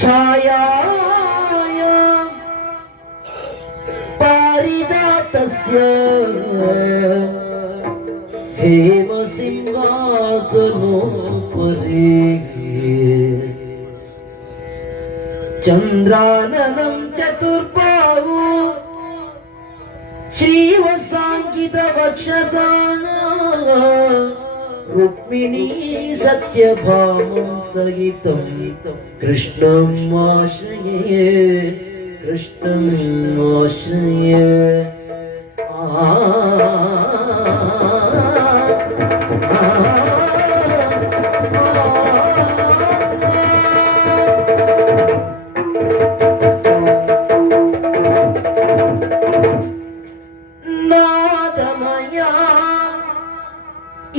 ছায়া পারিজাতস্য হেম সিংহাসনোপরি চন্দ্রাননম চতুর্বাহু শ্রীবসাঙ্কিত বক্ষসানা रुक्मिणी सत्यभामं सहितं कृष्णम् आश्रये कृष्णम् आश्रये। आ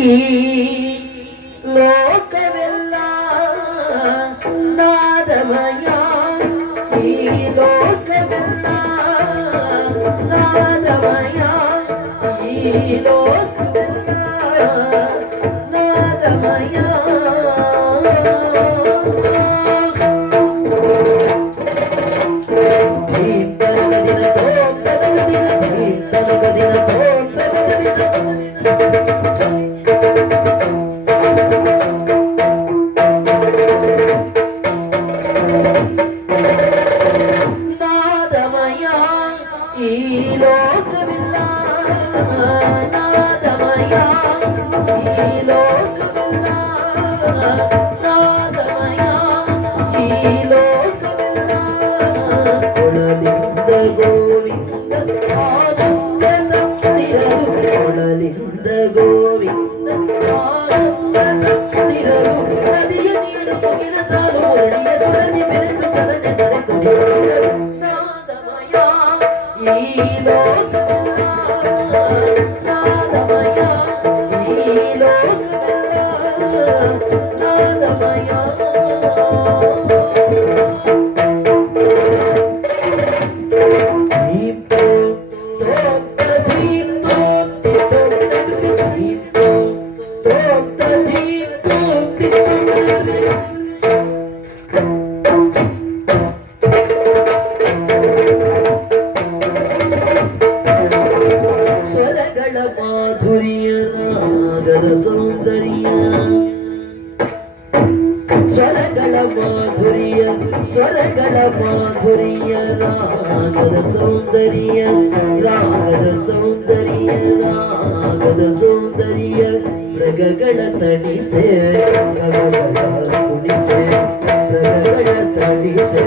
ఈ లోకమెల్ల నాదమయ. ఈ లోకమెల్ల నాదమయ. ఈ లోక నాదమయ ఈ లోకమిల్ల నాదమయ ఈ లోకమిల్ల నాదమయ ఈ కొడలింద గోవింద नादमया ಸ್ವರಗಳ ಮಾಧುರ್ಯ ಸ್ವರಗಳ ಮಾಧುರ್ಯ ರಾಗದ ಸೌಂದರ್ಯ ರಾಗದ ಸೌಂದರ್ಯ ರಾಗದ ಸೌಂದರ್ಯ ಮೃಗಗಳ ತಣಿಸೆ ಕಮಗಳ ಕುಣಿಸೆ ಮೃಗಗಳ ತಣಿಸೆ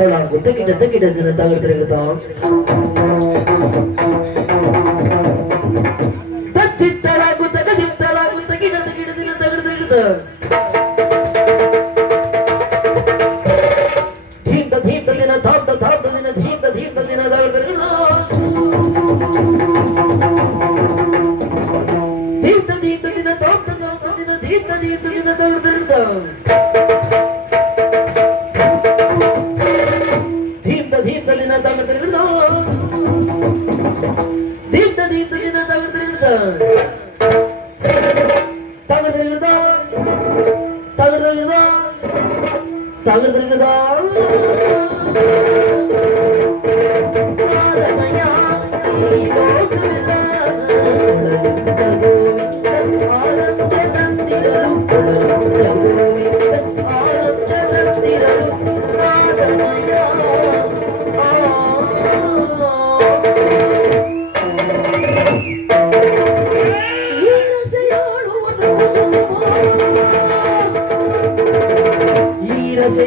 ತಗದಿತ್ತಳಾಗು ತಗಿಡ ತಗಿಡ ದಿನ ತಗಡ್ತಿರುತ್ತ ತತ್ತಿತ್ತಳಾಗು ತಗದಿತ್ತಳಾಗು ತಗಿಡ ತಗಿಡ ದಿನ ತಗಡ್ತಿರುತ್ತ ಧೀಮ್ತ ಧೀಮ್ತ ದಿನ ಧಾಮ್ತ ಧಾಮ್ತ ದಿನ ಧೀಮ್ತ ಧೀಮ್ತ ದಿನ ತಗಡ್ತಿರುತ್ತ ಧೀಮ್ತ ಧೀಮ್ತ ದಿನ ಧಾಮ್ತ ಧಾಮ್ತ ದಿನ ಧೀಮ್ತ ಧೀಮ್ತ ದಿನ ತಗಡ್ತಿರುತ್ತ ದೀಪ್ತ ದೀಪ್ತ ದೀಪ್ತ ದಿನ ತಗಡ್ದ್ರೆ ಹಿಡ್ದ ತಗಡ್ದ್ರೆ ಹಿಡ್ದ ತಗಡ್ದ್ರೆ ಹಿಡ್ದ ತಗಡ್ದ್ರೆ ಹಿಡ್ದ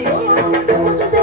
পুজো